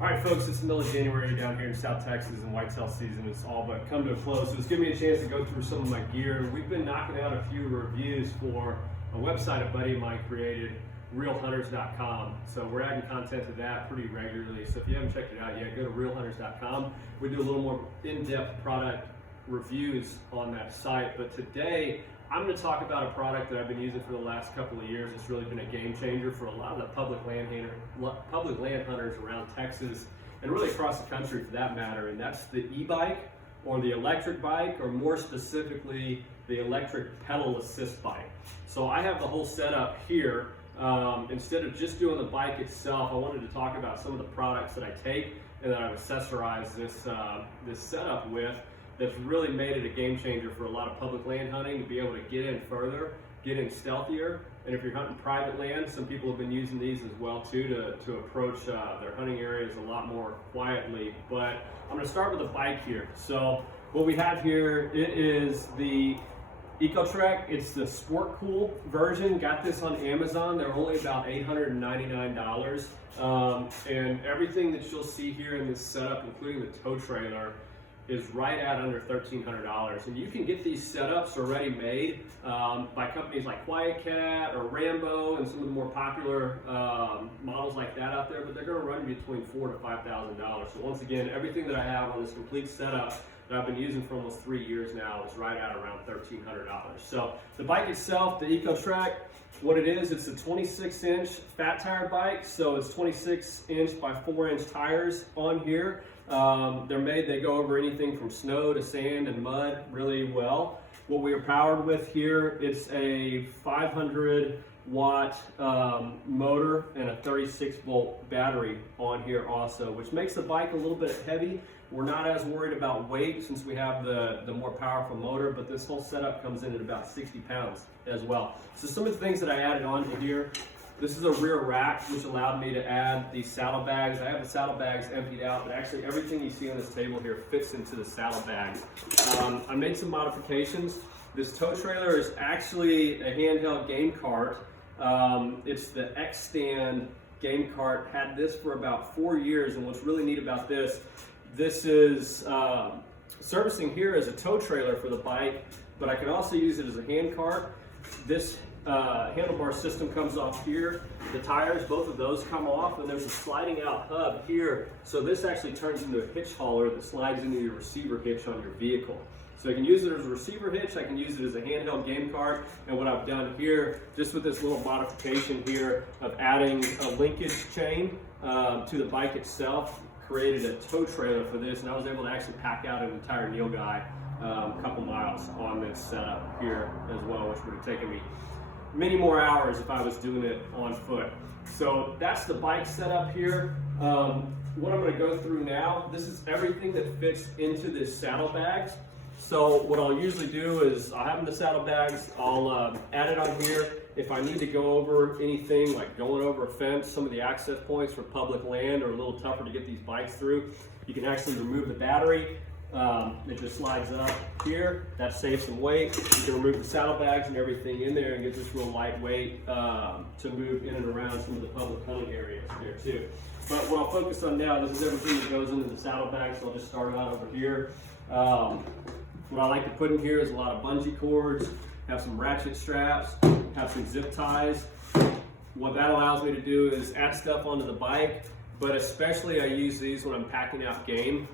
All right, folks, it's the middle of January down here in South Texas, and whitetail season is all but come to a close. So it's giving me a chance to go through some of my gear. We've been knocking out a few reviews for a website a buddy of mine created, RealHunters.com. So we're adding content to that pretty regularly. So if you haven't checked it out yet, go to RealHunters.com. We do a little more in-depth product reviews on that site. But today, I'm going to talk about a product that I've been using for the last couple of years. It's really been a game changer for a lot of the public land hunters around Texas and really across the country for that matter. And that's the e-bike or the electric bike, or more specifically, the electric pedal assist bike. So I have the whole setup here. Instead of just doing the bike itself, I wanted to talk about some of the products that I take and that I've accessorized this setup with. That's really made it a game changer for a lot of public land hunting, to be able to get in further, get in stealthier. And if you're hunting private land, some people have been using these as well too to approach their hunting areas a lot more quietly. But I'm going to start with the bike here. So what we have here, it is the ECOTRIC. It's the Sport Cool version. Got this on Amazon. They're only about $899. And everything that you'll see here in this setup, including the tow trailer, is right at under $1,300. And you can get these setups already made by companies like Quiet Cat or Rambo and some of the more popular models like that out there, but they're gonna run between $4,000 to $5,000. So once again, everything that I have on this complete setup that I've been using for almost 3 years now is right at around $1,300. So the bike itself, the ECOTRIC, what it is, it's a 26-inch fat tire bike. So it's 26-inch by 4-inch tires on here. They're made, they go over anything from snow to sand and mud really well. What we are powered with here, it's a 500 watt motor and a 36 volt battery on here also, which makes the bike a little bit heavy. We're not as worried about weight since we have the more powerful motor, but this whole setup comes in at about 60 pounds as well. So some of the things that I added onto here, this is a rear rack, which allowed me to add these saddlebags. I have the saddlebags emptied out, but actually everything you see on this table here fits into the saddlebags. I made some modifications. This tow trailer is actually a handheld game cart. It's the X-Stand game cart. Had this for about 4 years, and what's really neat about this is servicing here as a tow trailer for the bike, but I can also use it as a hand cart. This handlebar system comes off here. The tires, both of those come off, and there's a sliding out hub here. So this actually turns into a hitch hauler that slides into your receiver hitch on your vehicle. So I can use it as a receiver hitch, I can use it as a handheld game cart, and what I've done here, just with this little modification here of adding a linkage chain to the bike itself, created a tow trailer for this, and I was able to actually pack out an entire Nilgai a couple miles on this setup here as well, which would have taken me many more hours if I was doing it on foot. So that's the bike setup here. What I'm going to go through now, this is everything that fits into this saddlebags. So what I'll usually do is I'll have the saddlebags, I'll add it on here. If I need to go over anything like going over a fence, some of the access points for public land are a little tougher to get these bikes through, you can actually remove the battery. It just slides up here. That saves some weight. You can remove the saddlebags and everything in there and get this real lightweight to move in and around some of the public hunting areas there too. But what I'll focus on now, this is everything that goes into the saddlebags, so I'll just start out over here. What I like to put in here is a lot of bungee cords, have some ratchet straps, have some zip ties. What that allows me to do is add stuff onto the bike, but especially I use these when I'm packing out game.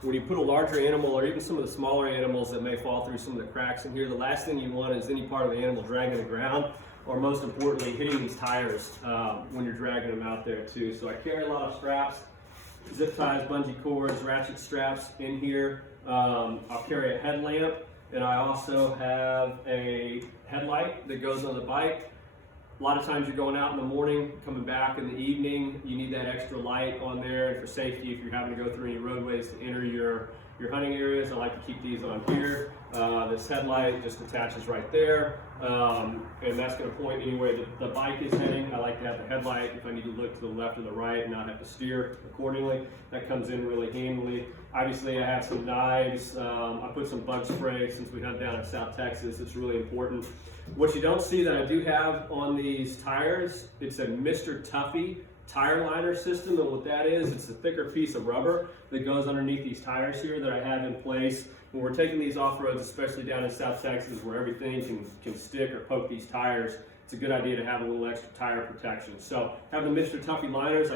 When you put a larger animal, or even some of the smaller animals that may fall through some of the cracks in here, the last thing you want is any part of the animal dragging the ground, or most importantly, hitting these tires when you're dragging them out there too. So I carry a lot of straps, zip ties, bungee cords, ratchet straps in here. I'll carry a headlamp, and I also have a headlight that goes on the bike. A lot of times you're going out in the morning, coming back in the evening, you need that extra light on there, and for safety, if you're having to go through any roadways to enter your hunting areas, I like to keep these on here. This headlight just attaches right there, and that's going to point anywhere that the bike is heading. I like to have the headlight if I need to look to the left or the right and not have to steer accordingly. That comes in really handily. Obviously, I have some knives. I put some bug spray since we hunt down in South Texas. It's really important. What you don't see that I do have on these tires, it's a Mr. Tuffy tire liner system, and what that is, it's a thicker piece of rubber that goes underneath these tires here that I have in place. When we're taking these off-roads, especially down in South Texas where everything can stick or poke these tires, it's a good idea to have a little extra tire protection. So having the Mr. Tuffy liners,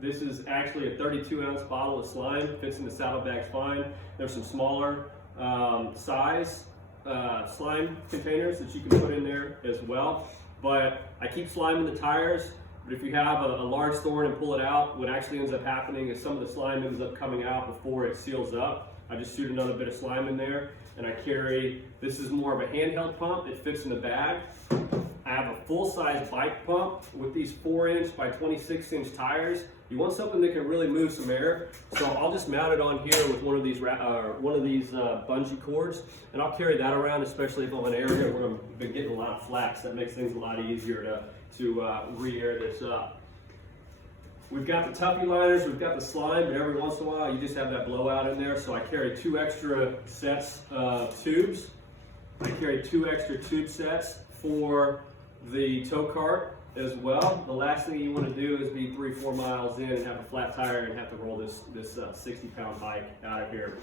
this is actually a 32-ounce bottle of slime, fits in the saddlebags fine. There's some smaller size slime containers that you can put in there as well. But I keep slime in the tires, but if you have a large thorn and pull it out, what actually ends up happening is some of the slime ends up coming out before it seals up. I just shoot another bit of slime in there, and I carry, this is more of a handheld pump. It fits in the bag. I have a full-size bike pump with these 4-inch by 26-inch tires. You want something that can really move some air, so I'll just mount it on here with one of these bungee cords, and I'll carry that around, especially if I'm in an area where I've been getting a lot of flax. That makes things a lot easier to re-air this up. We've got the Tuffy liners, we've got the slime, but every once in a while you just have that blowout in there, so I carry 2 extra sets of tubes. I carry 2 extra tube sets for the tow cart as well. The last thing you want to do is be 3-4 miles in and have a flat tire and have to roll this 60-pound bike out of here.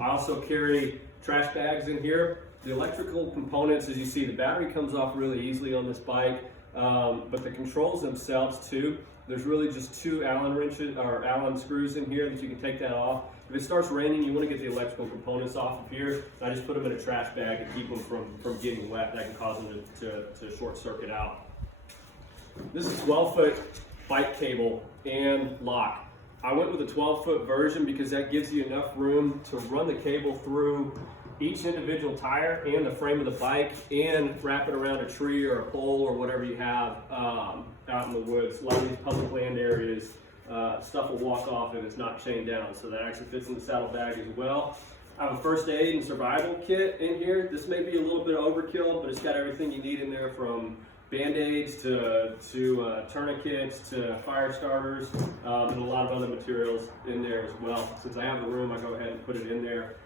I also carry trash bags in here. The electrical components, as you see, the battery comes off really easily on this bike, but the controls themselves too. There's really just 2 Allen wrenches or Allen screws in here that you can take that off. If it starts raining, you want to get the electrical components off of here. I just put them in a trash bag to keep them from getting wet. That can cause them to short circuit out. This is 12-foot bike cable and lock. I went with a 12-foot version because that gives you enough room to run the cable through each individual tire and the frame of the bike and wrap it around a tree or a pole or whatever you have out in the woods. A lot of these public land areas, stuff will walk off if it's not chained down, so that actually fits in the saddlebag as well. I have a first aid and survival kit in here. This may be a little bit overkill, but it's got everything you need in there, from Band-Aids to tourniquets to fire starters, and a lot of other materials in there as well. Since I have the room, I go ahead and put it in there.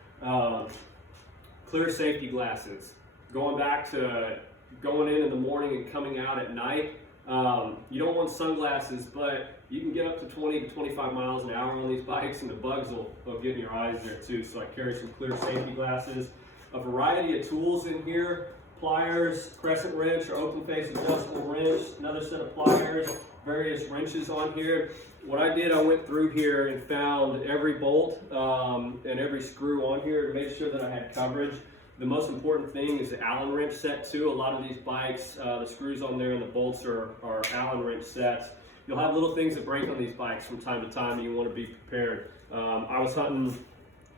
Clear safety glasses. Going back to going in the morning and coming out at night, you don't want sunglasses, but you can get up to 20 to 25 miles an hour on these bikes, and the bugs will get in your eyes there too. So I carry some clear safety glasses, a variety of tools in here: pliers, crescent wrench or open face adjustable wrench, another set of pliers, various wrenches on here. What I did, I went through here and found every bolt and every screw on here to make sure that I had coverage. The most important thing is the Allen wrench set too. A lot of these bikes, the screws on there and the bolts are Allen wrench sets. You'll have little things that break on these bikes from time to time, and you want to be prepared. I was hunting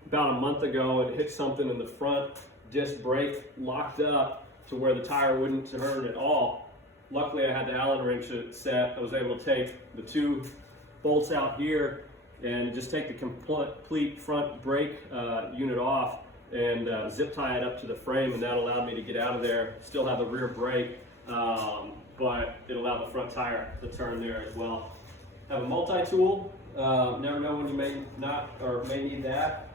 about a month ago and hit something in the front disc brake, locked up to where the tire wouldn't turn at all. Luckily, I had the Allen wrench set. I was able to take the 2 bolts out here and just take the complete front brake unit off and zip tie it up to the frame, and that allowed me to get out of there. Still have a rear brake, but it allowed the front tire to turn there as well. Have a multi-tool. Never know when you may need that.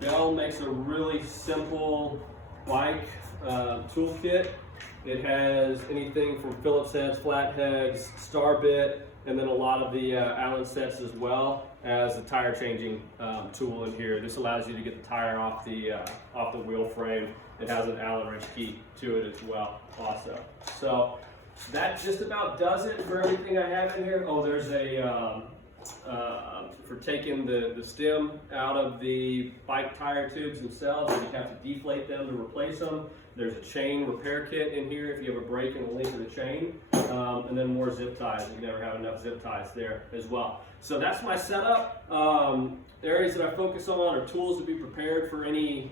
Bell makes a really simple bike toolkit. It has anything from Phillips heads, flat heads, star bit, and then a lot of the Allen sets, as well as the tire changing tool in here. This allows you to get the tire off the wheel frame. It has an Allen wrench key to it as well also. So that just about does it for everything I have in here. Oh, there's a for taking the stem out of the bike tire tubes themselves, you have to deflate them to replace them. There's a chain repair kit in here if you have a break in the link of the chain, and then more zip ties. You never have enough zip ties there as well. So that's my setup. Areas that I focus on are tools to be prepared for any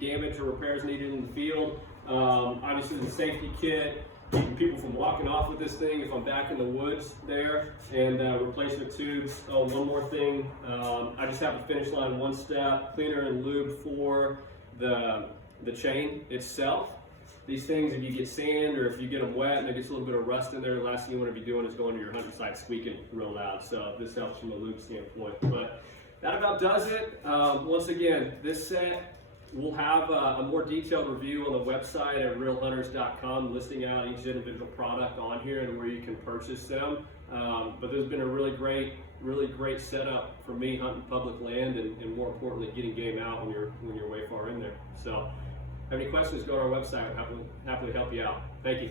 damage or repairs needed in the field. Obviously the safety kit, keeping people from walking off with this thing if I'm back in the woods there, and replacement tubes. Oh, one more thing, I just have a finish line 1-step cleaner and lube for the chain itself. These things, if you get sand or if you get them wet and there gets a little bit of rust in there, the last thing you want to be doing is going to your hunting site squeaking real loud. So this helps from a lube standpoint. But that about does it. Once again, this set we'll have a more detailed review on the website at RealHunters.com, listing out each individual product on here and where you can purchase them. But there's been a really great setup for me hunting public land and more importantly, getting game out when you're way far in there. So, have any questions, go to our website. We'll happily help you out. Thank you.